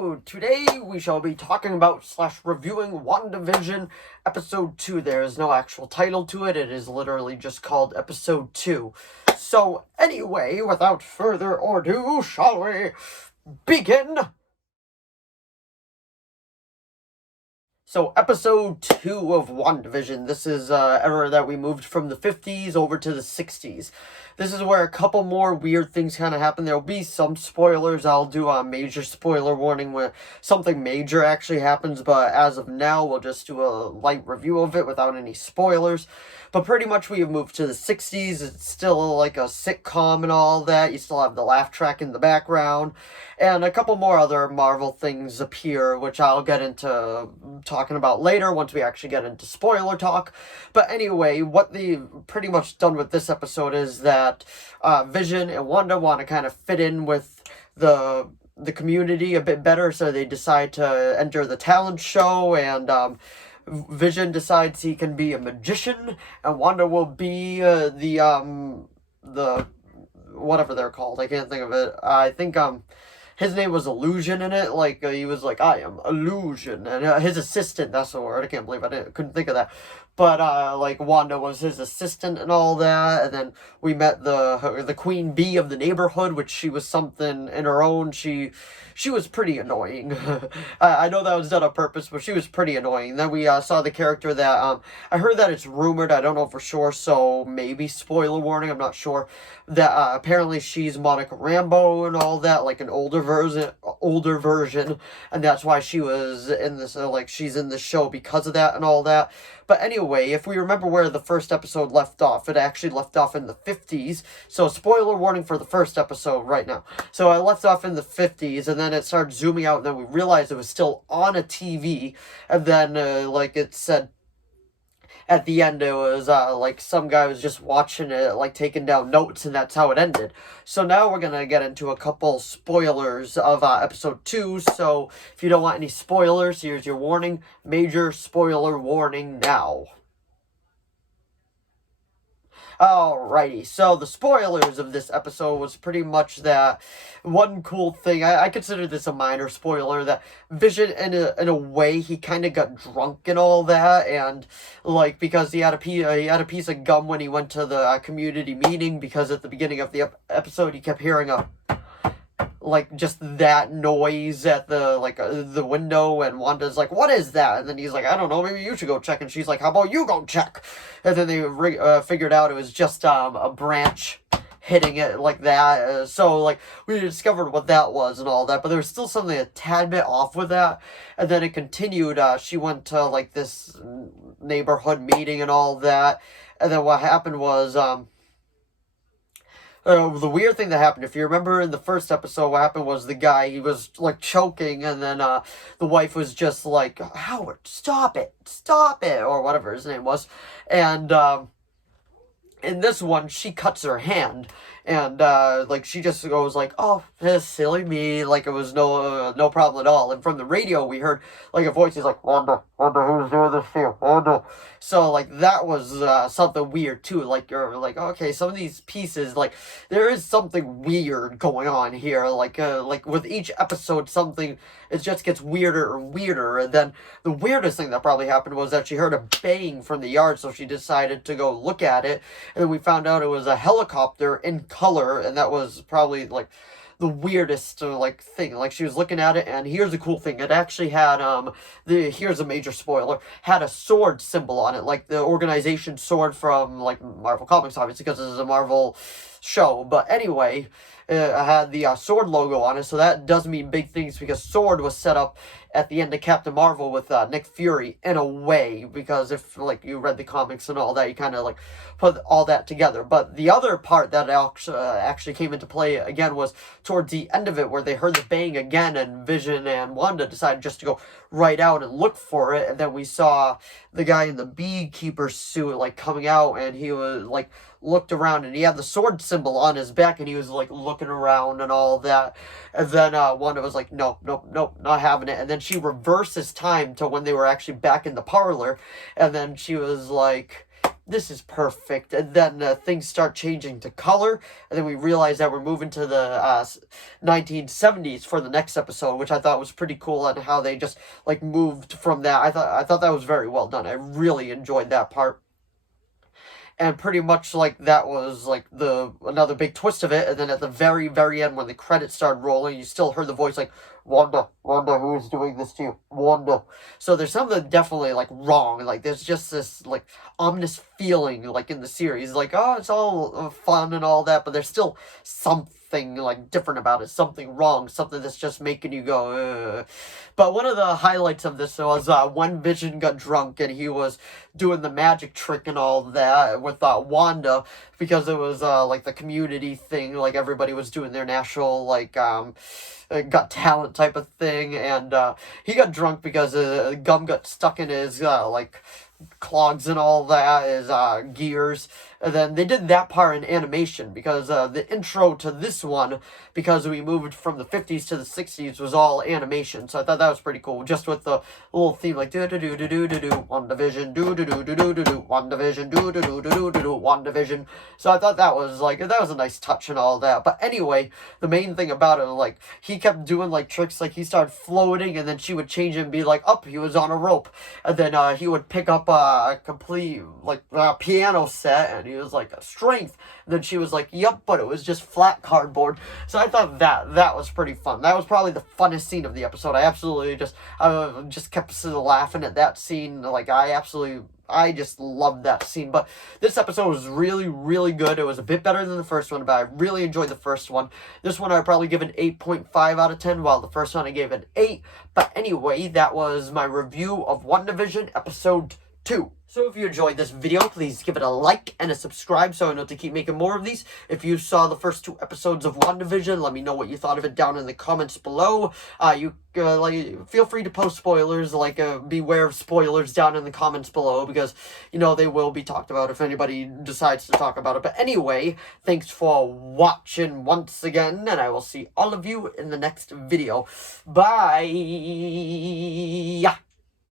Hello! Today we shall be talking about / reviewing Wandavision Episode 2. There is no actual title to it. It is literally just called Episode 2. So anyway, without further ado, shall we begin? So, episode 2 of WandaVision. This is era that we moved from the 50s over to the 60s. This is where a couple more weird things kind of happen. There'll be some spoilers. I'll do a major spoiler warning where something major actually happens, but as of now, we'll just do a light review of it without any spoilers. But pretty much we have moved to the 60s. It's still like a sitcom and all that. You still have the laugh track in the background. And a couple more other Marvel things appear, which I'll get into talking about later once we actually get into spoiler talk. But anyway, what they've pretty much done with this episode is that Vision and Wanda want to kind of fit in with the community a bit better, so they decide to enter the talent show, and Vision decides he can be a magician, and Wanda will be the whatever they're called. I can't think of it. I think his name was Illusion in it. Like, he was like, I am Illusion. And his assistant, that's the word. I can't believe couldn't think of that. But, like, Wanda was his assistant and all that. And then we met the queen bee of the neighborhood, which she was something in her own. She was pretty annoying. I know that was done on purpose, but she was pretty annoying. Then we saw the character that, I heard that it's rumored, I don't know for sure, so maybe spoiler warning, I'm not sure, that apparently she's Monica Rambeau and all that, like an older version, and that's why she was in this, like, she's in the show because of that and all that. But anyway, if we remember where the first episode left off, it actually left off in the 50s. So, spoiler warning for the first episode right now. So, I left off in the 50s, and then it started zooming out, and then we realized it was still on a TV. And then, like it said, at the end, it was, like, some guy was just watching it, like, taking down notes, and that's how it ended. So now we're gonna get into a couple spoilers of, episode 2, so if you don't want any spoilers, here's your warning. Major spoiler warning now. Alrighty, so the spoilers of this episode was pretty much that one cool thing. I consider this a minor spoiler, that Vision, in a way, he kind of got drunk and all that, and like, because he had a piece of gum when he went to the community meeting, because at the beginning of the episode he kept hearing like, just that noise at the window, and Wanda's like, what is that? And then he's like, I don't know, maybe you should go check. And she's like, how about you go check? And then they figured out it was just a branch hitting it like that. So, like, we discovered what that was and all that, but there was still something a tad bit off with that. And then it continued. She went to, like, this neighborhood meeting and all that. And then what happened was, the weird thing that happened, if you remember in the first episode, what happened was the guy, he was, like, choking, and then, the wife was just like, Howard, stop it, or whatever his name was, and, in this one, she cuts her hand, and, like, she just goes like, oh, silly me, like, it was no problem at all. And from the radio, we heard, like, a voice, he's like, Wanda, who's doing this here, Wanda? So, like, that was, something weird, too. Like, you're like, okay, some of these pieces, like, there is something weird going on here. Like, with each episode, it just gets weirder and weirder. And then the weirdest thing that probably happened was that she heard a bang from the yard, so she decided to go look at it. And then we found out it was a helicopter in color, and that was probably, like, the weirdest, like, thing. Like, she was looking at it, and here's a cool thing. It actually had, here's a major spoiler, had a sword symbol on it, like the organization sword from, like, Marvel Comics, obviously, because this is a Marvel show. But anyway, it had the sword logo on it, so that does mean big things, because sword was set up at the end of Captain Marvel with Nick Fury, in a way, because if, like, you read the comics and all that, you kind of, like, put all that together. But the other part that actually came into play again was towards the end of it, where they heard the bang again, and Vision and Wanda decided just to go right out and look for it. And then we saw the guy in the beekeeper suit, like, coming out, and he was, like, looked around, and he had the sword symbol on his back, and he was, like, looking around and all that. And then Wanda was like, nope, not having it. And then she reverses time to when they were actually back in the parlor, and then she was like, this is perfect. And then things start changing to color, and then we realize that we're moving to the 1970s for the next episode, which I thought was pretty cool, and how they just like moved from that. I thought that was very well done. I really enjoyed that part. And pretty much like that was like the another big twist of it. And then at the very very end, when the credits started rolling, you still heard the voice like, Wanda, Wanda, who is doing this to you, Wanda. So there's something definitely like wrong. Like there's just this like ominous feeling like in the series, like, oh, it's all fun and all that, but there's still something like different about it, something wrong, something that's just making you go, ugh. But one of the highlights of this was when Vision got drunk and he was doing the magic trick and all that with Wanda, because it was like the community thing, like everybody was doing their national like got talent type of thing, and he got drunk because gum got stuck in his like clogs and all that, his gears. And then they did that part in animation, because the intro to this one, because we moved from the 50s to the 60s, was all animation. So I thought that was pretty cool, just with the little theme like do do do do do do do Wandavision, do do do do do do do Wandavision, do do do do do do do Wandavision. So I thought that was like, that was a nice touch and all that. But anyway, the main thing about it, like, he kept doing like tricks, like he started floating, and then she would change and be like, up, he was on a rope, and then he would pick up a complete like piano set, and he was like a strength, and then she was like, yep, but it was just flat cardboard. So I thought that was pretty fun. That was probably the funnest scene of the episode. I absolutely just kept laughing at that scene. Like I just loved that scene. But this episode was really, really good. It was a bit better than the first one, but I really enjoyed the first one. This one I'd probably give an 8.5 out of 10, while the first one I gave an 8. But anyway, that was my review of WandaVision episode 2. So if you enjoyed this video, please give it a like and a subscribe so I know to keep making more of these. If you saw the first 2 episodes of WandaVision, let me know what you thought of it down in the comments below. Feel free to post spoilers, beware of spoilers down in the comments below, because, they will be talked about if anybody decides to talk about it. But anyway, thanks for watching once again, and I will see all of you in the next video. Bye!